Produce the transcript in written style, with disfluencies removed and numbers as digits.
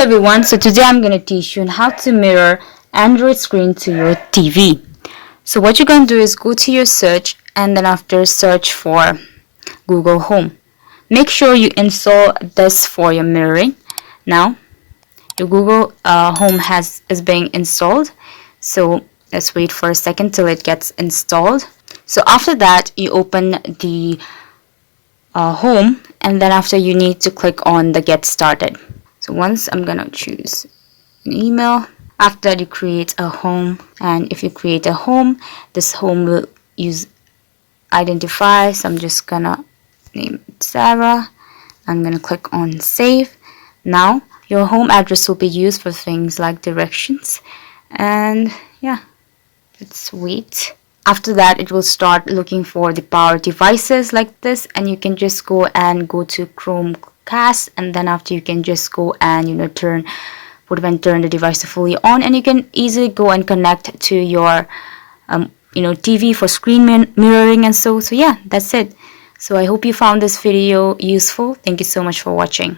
Hello everyone, so today I'm going to teach you on how to mirror Android screen to your TV. So what you're going to do is go to your search and then after search for Google Home. Make sure you install this for your mirroring. Now your Google Home is being installed, so let's wait for a second till it gets installed. So after that you open the Home, and then after you need to click on the Get Started. So once I'm gonna choose an email. After that you create a home, and if you create a home, this home will use identify. So I'm just gonna name it Sarah. I'm gonna click on save. Now your home address will be used for things like directions, and yeah, let's wait. After that it will start looking for the power devices like this, and you can just go to Chromecast, and then after you can just go and turn the device fully on, and you can easily go and connect to your TV for screen mirroring and so yeah, that's it. So I hope you found this video useful. Thank you so much for watching.